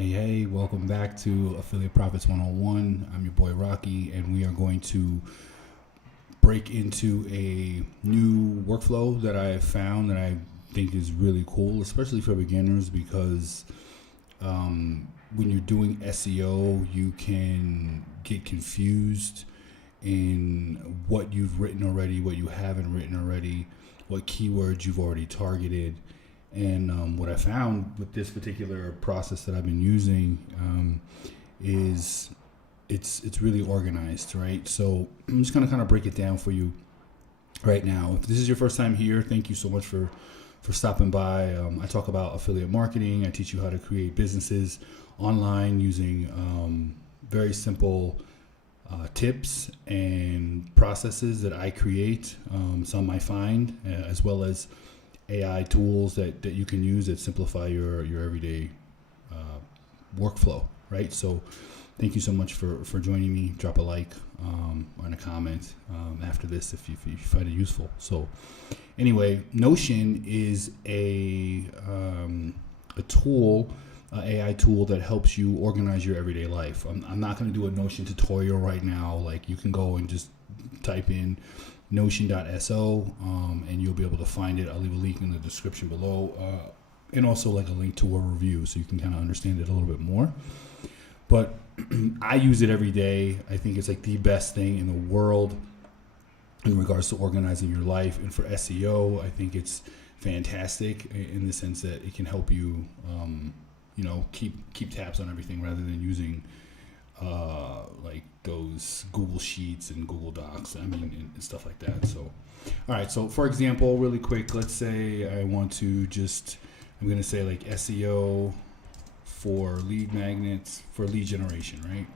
Hey, welcome back to Affiliate Profits 101. I'm your boy Rocky, and we are going to break into a new workflow that I have found that I think is really cool, especially for beginners, because when you're doing SEO, you can get confused in what you've written already, what you haven't written already, what keywords you've already targeted. And what I found with this particular process that I've been using is it's really organized, right? So I'm just going to kind of break it down for you right now. If this is your first time here, thank you so much for stopping by. I talk about affiliate marketing. I teach you how to create businesses online using very simple tips and processes that I create. Some I find, as well as AI tools that you can use that simplify your everyday workflow, right? So thank you so much for joining me. Drop a like and a comment after this if you find it useful. So anyway, Notion is a tool, AI tool that helps you organize your everyday life. I'm not going to do a Notion tutorial right now. Like, you can go and just type in notion.so and you'll be able to find it. I'll leave a link in the description below and also like a link to a review so you can kind of understand it a little bit more. But I use it every day. I think it's like the best thing in the world in regards to organizing your life. And for SEO, I think it's fantastic in the sense that it can help you keep tabs on everything rather than using like those Google Sheets and Google Docs, and stuff like that. So, all right. So, for example, really quick, let's say I'm going to say like SEO for lead magnets for lead generation, right?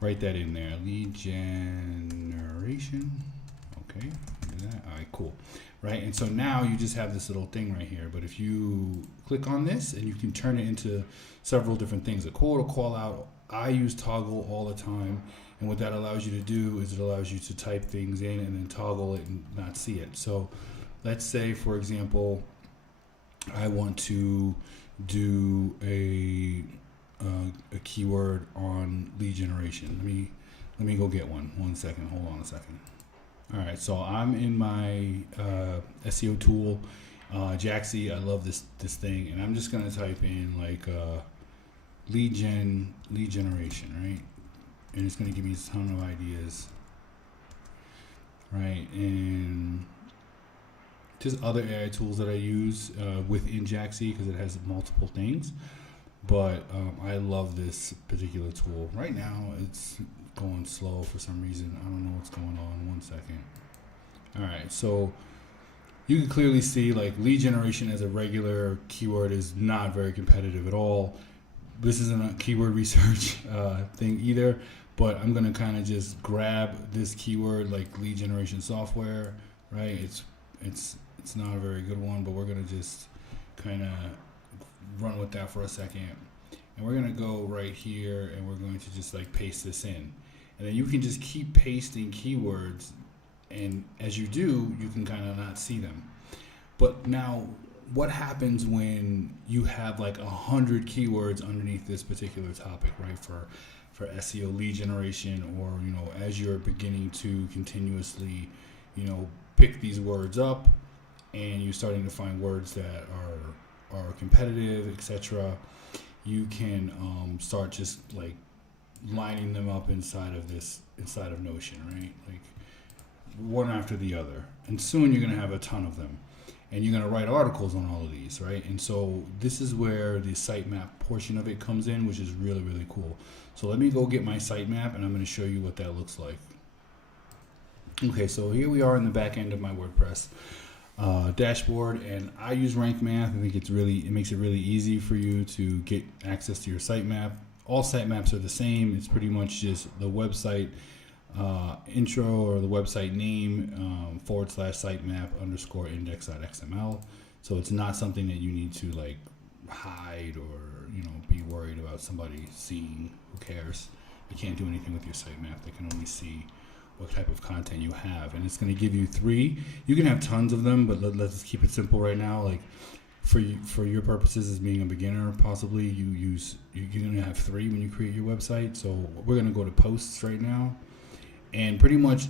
Write that in there, lead generation. Okay, do that. All right, cool. Right, and so now you just have this little thing right here. But if you click on this, and you can turn it into several different things. A call out. I use toggle all the time, and what that allows you to do is it allows you to type things in and then toggle it and not see it. So let's say, for example, I want to do a keyword on lead generation. Let me go get one. 1 second. Hold on a second. All right, so I'm in my SEO tool, Jaxi. I love this thing, and I'm just gonna type in like lead generation, right? And it's gonna give me a ton of ideas, right? And just other AI tools that I use within Jaxi because it has multiple things. But I love this particular tool. Right now, it's going slow for some reason. I don't know what's going on. 1 second. All right, so you can clearly see like lead generation as a regular keyword is not very competitive at all. This isn't a keyword research thing either, but I'm gonna kind of just grab this keyword like lead generation software, right? It's not a very good one, but we're gonna just kind of run with that for a second. And we're gonna go right here and we're going to just like paste this in. And then you can just keep pasting keywords, and as you do, you can kind of not see them. But now, what happens when you have like 100 keywords underneath this particular topic, right? For SEO lead generation, or as you're beginning to continuously, pick these words up, and you're starting to find words that are competitive, etc. You can start just like lining them up inside of Notion, right? Like one after the other, and soon you're gonna have a ton of them, and you're gonna write articles on all of these, right? And so this is where the sitemap portion of it comes in, which is really, really cool. So let me go get my sitemap, and I'm gonna show you what that looks like. Okay, so here we are in the back end of my WordPress dashboard, and I use Rank Math. I think it makes it really easy for you to get access to your sitemap. All sitemaps are the same. It's pretty much just the website intro or the website name / sitemap _ index.xml. So it's not something that you need to like hide or be worried about somebody seeing. Who cares? You can't do anything with your sitemap. They can only see what type of content you have, and it's going to give you 3. You can have tons of them, but let's keep it simple right now. Like for your purposes as being a beginner, possibly you're gonna have 3 when you create your website. So we're gonna go to posts right now, and pretty much,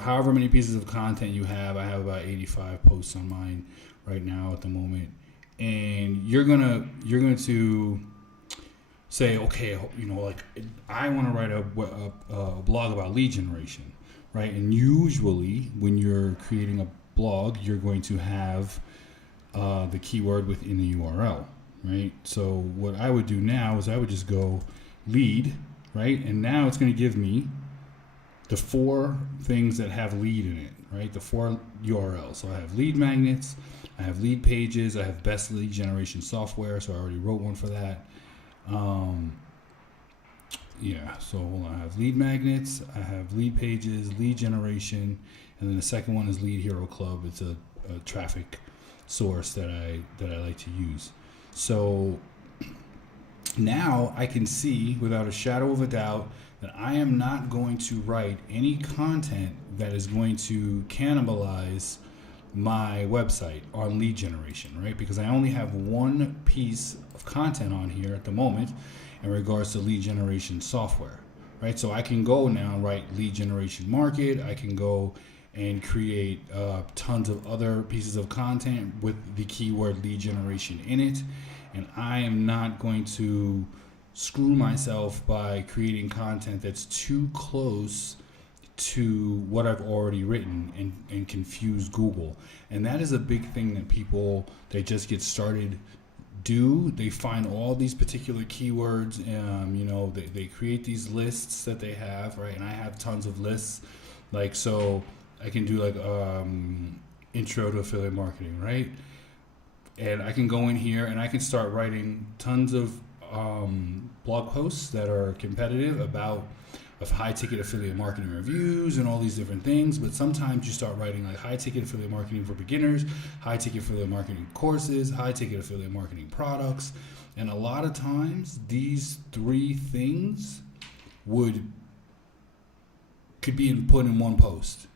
however many pieces of content you have, I have about 85 posts on mine right now at the moment, and you're going to say, okay, like I want to write a blog about lead generation, right? And usually when you're creating a blog, you're going to have the keyword within the URL, right? So what I would do now is I would just go lead, right? And now it's going to give me the 4 things that have lead in it, right? The 4 URLs. So I have lead magnets, I have lead pages, I have best lead generation software. So I already wrote one for that. So hold on. I have lead magnets, I have lead pages, lead generation, and then the second one is Lead Hero Club. It's a traffic source that I like to use. So now I can see without a shadow of a doubt that I am not going to write any content that is going to cannibalize my website on lead generation, right? Because I only have one piece of content on here at the moment in regards to lead generation software, right? So I can go now write lead generation market. I can go and create tons of other pieces of content with the keyword lead generation in it. And I am not going to screw myself by creating content that's too close to what I've already written and confuse Google. And that is a big thing that people that just get started do. They find all these particular keywords, they create these lists that they have, right? And I have tons of lists. Like, so I can do like intro to affiliate marketing, right? And I can go in here and I can start writing tons of blog posts that are competitive about high ticket affiliate marketing reviews and all these different things. But sometimes you start writing like high ticket affiliate marketing for beginners, high ticket affiliate marketing courses, high ticket affiliate marketing products. And a lot of times these 3 things could be put in one post,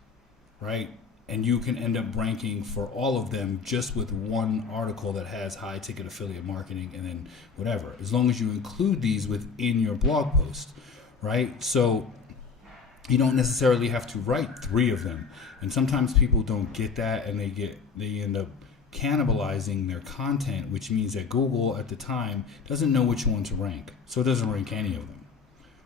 right? And you can end up ranking for all of them just with one article that has high ticket affiliate marketing and then whatever, as long as you include these within your blog post, right? So you don't necessarily have to write 3 of them. And sometimes people don't get that, and they end up cannibalizing their content, which means that Google at the time doesn't know which one to rank. So it doesn't rank any of them,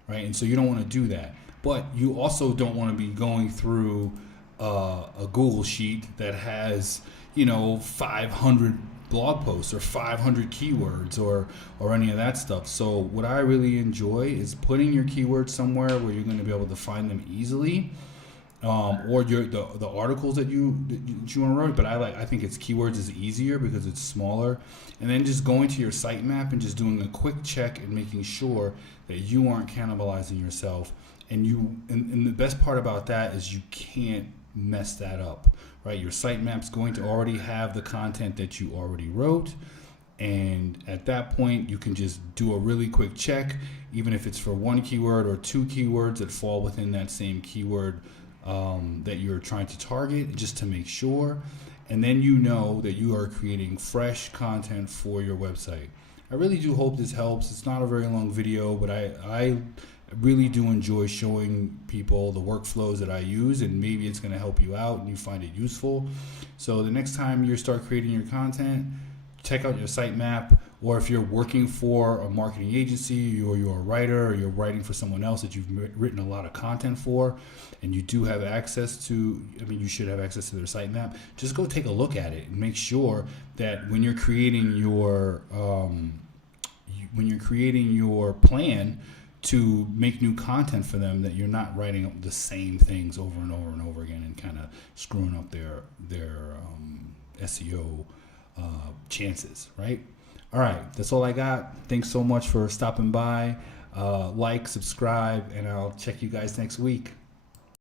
right? And so you don't want to do that. But you also don't want to be going through a Google sheet that has 500 blog posts or 500 keywords or any of that stuff. So what I really enjoy is putting your keywords somewhere where you're going to be able to find them easily, or the articles that you want to write. But I think it's keywords is easier because it's smaller, and then just going to your sitemap and just doing a quick check and making sure that you aren't cannibalizing yourself. And the best part about that is you can't mess that up, right? Your sitemap's going to already have the content that you already wrote, and at that point you can just do a really quick check, even if it's for 1 keyword or 2 keywords that fall within that same keyword that you're trying to target, just to make sure. And then you know that you are creating fresh content for your website. I really do hope this helps. It's not a very long video, but I really do enjoy showing people the workflows that I use, and maybe it's going to help you out and you find it useful. So the next time you start creating your content, check out your sitemap. Or if you're working for a marketing agency, or you're a writer, or you're writing for someone else that you've written a lot of content for, and you do have access to, you should have access to their sitemap, just go take a look at it and make sure that when you're creating your plan to make new content for them, that you're not writing up the same things over and over and over again and kind of screwing up their SEO chances, right? All right, that's all I got. Thanks so much for stopping by. Like, subscribe, and I'll check you guys next week.